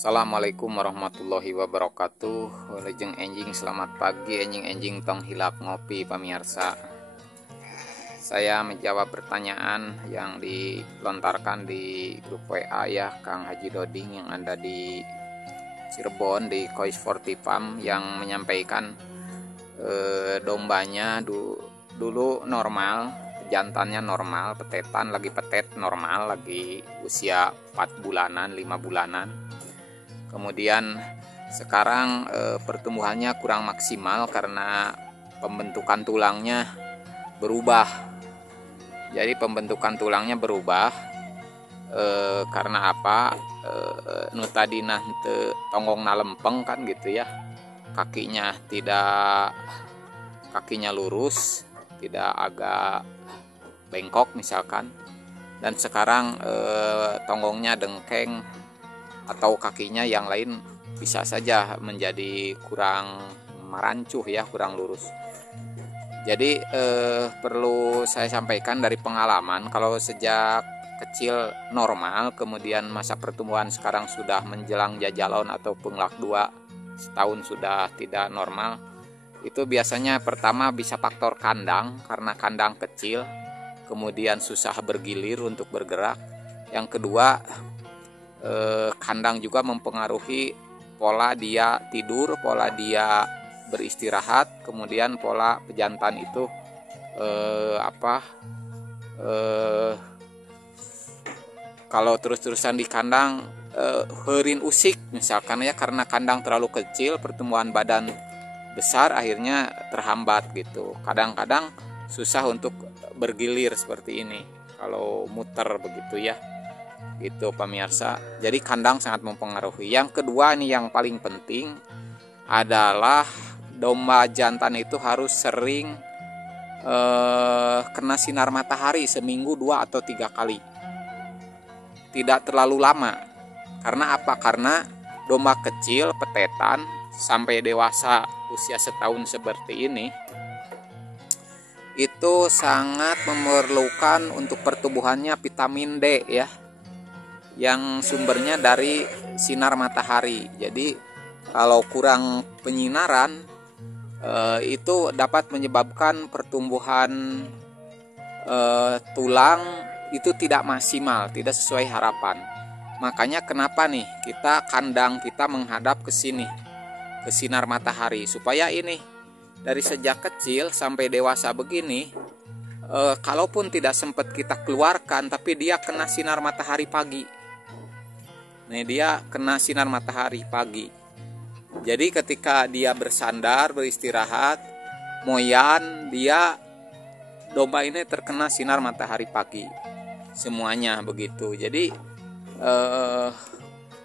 Assalamualaikum warahmatullahi wabarakatuh. Lejeng enjing selamat pagi enjing-enjing tong hilap ngopi pamirsa. Saya menjawab pertanyaan yang dilontarkan di grup WA ya Kang Haji Doding yang ada di Cirebon di Kois Forty Farm yang menyampaikan dombanya dulu normal, jantannya normal, petetan lagi petet normal, lagi usia 4 bulanan, 5 bulanan. Kemudian sekarang pertumbuhannya kurang maksimal karena pembentukan tulangnya berubah. Jadi pembentukan tulangnya berubah karena apa? Nu tadina henteu tonggongna lempeng kan gitu ya. Kakinya lurus, tidak agak bengkok misalkan. Dan sekarang tonggongnya dengkeng atau kakinya yang lain bisa saja menjadi kurang merancuh ya, kurang lurus. Jadi perlu saya sampaikan dari pengalaman, kalau sejak kecil normal, kemudian masa pertumbuhan sekarang sudah menjelang jajalon atau punglak 2, setahun sudah tidak normal, itu biasanya pertama bisa faktor kandang, karena kandang kecil, kemudian susah bergilir untuk bergerak. Yang kedua, kandang juga mempengaruhi pola dia tidur, pola dia beristirahat, kemudian pola pejantan itu kalau terus-terusan di kandang heurin usik misalkan ya, karena kandang terlalu kecil, pertumbuhan badan besar akhirnya terhambat gitu. Kadang-kadang susah untuk bergilir seperti ini kalau muter begitu ya. Gitu pemirsa. Jadi kandang sangat mempengaruhi. Yang kedua nih yang paling penting adalah domba jantan itu harus sering kena sinar matahari seminggu 2 atau 3 kali. Tidak terlalu lama. Karena apa? Karena domba kecil petetan sampai dewasa usia setahun seperti ini itu sangat memerlukan untuk pertumbuhannya vitamin D ya, yang sumbernya dari sinar matahari. Jadi kalau kurang penyinaran itu dapat menyebabkan pertumbuhan tulang itu tidak maksimal, tidak sesuai harapan. Makanya kenapa nih kandang kita menghadap ke sini, ke sinar matahari, supaya ini dari sejak kecil sampai dewasa begini, kalaupun tidak sempat kita keluarkan, tapi dia kena sinar matahari pagi. Nih dia kena sinar matahari pagi. Jadi ketika dia bersandar, beristirahat, moyan, domba ini terkena sinar matahari pagi. Semuanya begitu. Jadi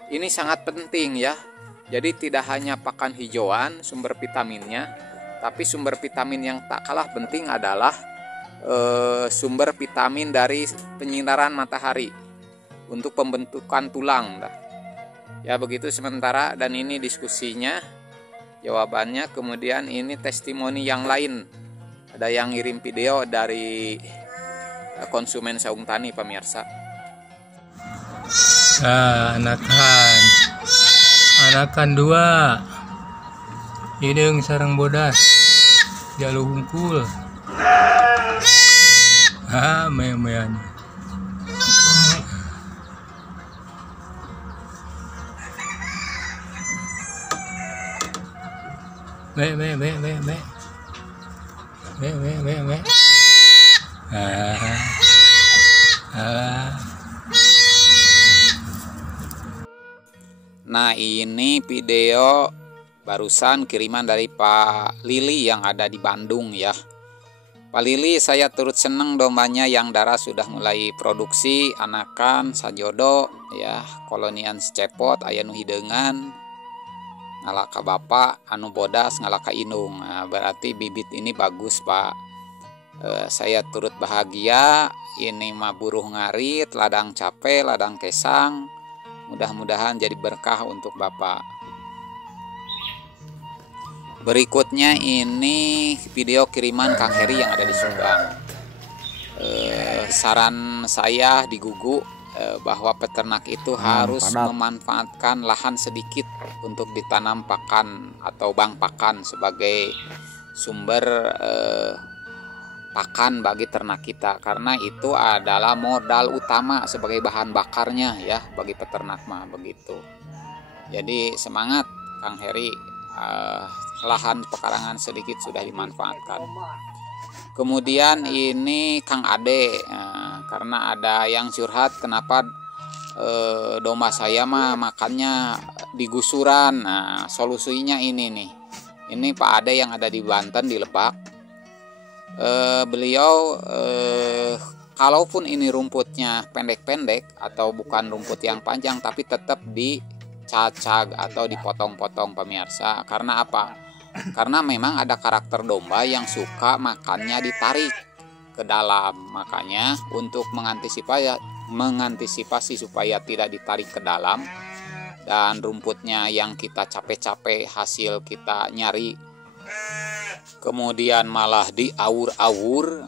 ini sangat penting ya. Jadi tidak hanya pakan hijauan sumber vitaminnya, tapi sumber vitamin yang tak kalah penting adalah sumber vitamin dari penyinaran matahari untuk pembentukan tulang. Ya begitu sementara, dan ini diskusinya, jawabannya. Kemudian ini testimoni yang lain. Ada yang ngirim video dari konsumen saung tani pemirsa. Anakan 2 hidung sarang bodas jalu hungkul meyan me Nah ini video barusan kiriman dari Pak Lili yang ada di Bandung ya. Pak Lili, saya turut seneng dombanya yang darah sudah mulai produksi anakan sajodo ya, kolonian secepot aya nu hideungan ngalaka bapak anu bodas ngalaka indung. Nah, berarti bibit ini bagus Pak. Saya turut bahagia, ini mah buruh ngarit, ladang cape, ladang kesang. Mudah-mudahan jadi berkah untuk Bapak. Berikutnya ini video kiriman Kang Heri yang ada di Subang. Saran saya di Gugu, bahwa peternak itu harus memanfaatkan lahan sedikit untuk ditanam pakan atau bank pakan sebagai sumber pakan bagi ternak kita, karena itu adalah modal utama sebagai bahan bakarnya ya bagi peternak mah begitu. Jadi semangat Kang Heri, lahan pekarangan sedikit sudah dimanfaatkan. Kemudian ini Kang Ade, karena ada yang curhat kenapa domba saya mah makannya di gusuran. Nah, solusinya ini nih. Ini Pak Ade yang ada di Banten di Lebak. Beliau kalaupun ini rumputnya pendek-pendek atau bukan rumput yang panjang, tapi tetap dicacag atau dipotong-potong pemirsa. Karena apa? Karena memang ada karakter domba yang suka makannya ditarik ke dalam. Makanya untuk mengantisipasi supaya tidak ditarik ke dalam dan rumputnya yang kita capek-capek hasil kita nyari kemudian malah diawur-awur,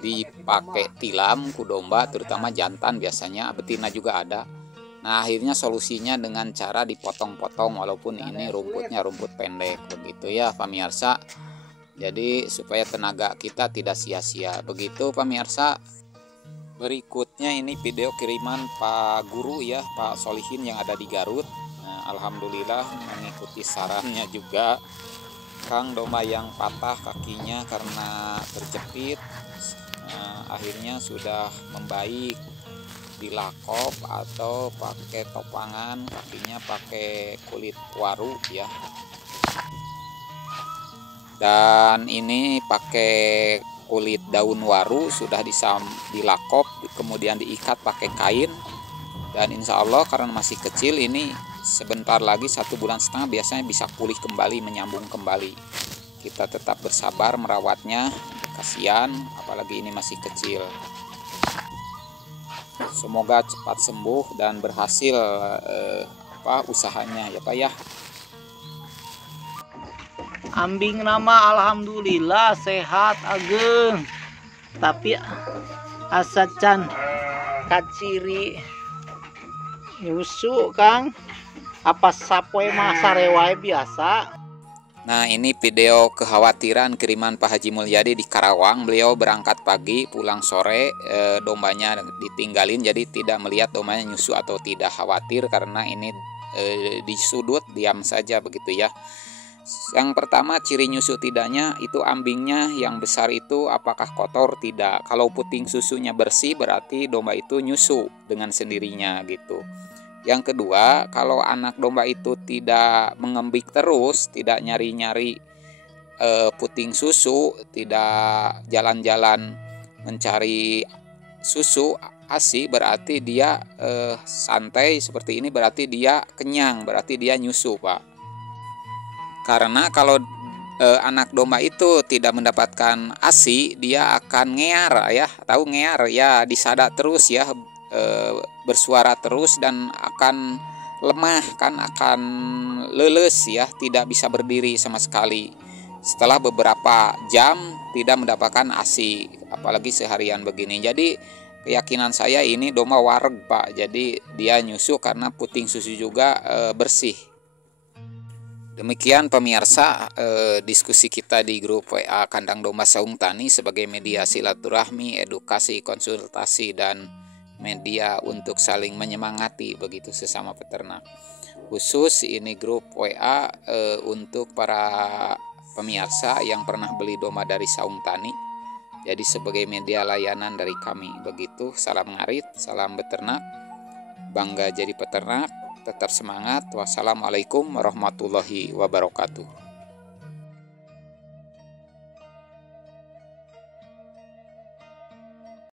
dipakai tilam ku domba, terutama jantan, biasanya betina juga ada. Nah, akhirnya solusinya dengan cara dipotong-potong walaupun ini rumputnya rumput pendek begitu ya pemirsa. Jadi supaya tenaga kita tidak sia-sia. Begitu pemirsa. Berikutnya ini video kiriman Pak Guru ya, Pak Solihin yang ada di Garut. Nah, alhamdulillah mengikuti sarannya juga. Kang domba yang patah kakinya karena terjepit, akhirnya sudah membaik, dilakop atau pakai topangan, kakinya pakai kulit waru ya. Dan ini pakai kulit daun waru sudah dilakop, kemudian diikat pakai kain. Dan insya Allah karena masih kecil ini sebentar lagi 1,5 bulan biasanya bisa pulih kembali, menyambung kembali. Kita tetap bersabar merawatnya, kasihan apalagi ini masih kecil. Semoga cepat sembuh dan berhasil usahanya ya Pak ya. Ambing nama alhamdulillah sehat ageng. Tapi asa can kaciri nyusu Kang. Apa sapoe mah sarewae biasa. Nah, ini video kekhawatiran kiriman Pak Haji Mulyadi di Karawang. Beliau berangkat pagi, pulang sore, dombanya ditinggalin, jadi tidak melihat dombanya nyusu atau tidak. Khawatir karena ini di sudut, diam saja begitu ya. Yang pertama, ciri nyusu tidaknya itu ambingnya yang besar itu apakah kotor? Tidak. Kalau puting susunya bersih berarti domba itu nyusu dengan sendirinya gitu. Yang kedua, kalau anak domba itu tidak mengembik terus, tidak nyari-nyari puting susu, tidak jalan-jalan mencari susu ASI, berarti dia santai seperti ini, berarti dia kenyang, berarti dia nyusu Pak. Karena kalau anak domba itu tidak mendapatkan ASI, dia akan ngear ya, tahu ngear ya, disada terus ya, bersuara terus dan akan lemah kan, akan leles ya, tidak bisa berdiri sama sekali. Setelah beberapa jam tidak mendapatkan ASI, apalagi seharian begini. Jadi keyakinan saya ini domba wareg Pak. Jadi dia nyusu karena puting susu juga bersih. Demikian pemirsa diskusi kita di grup WA Kandang Domba Saung Tani sebagai media silaturahmi, edukasi, konsultasi, dan media untuk saling menyemangati begitu sesama peternak. Khusus ini grup WA untuk para pemirsa yang pernah beli domba dari Saung Tani. Jadi sebagai media layanan dari kami begitu. Salam ngarit, salam beternak, bangga jadi peternak, tetap semangat. Wassalamualaikum warahmatullahi wabarakatuh.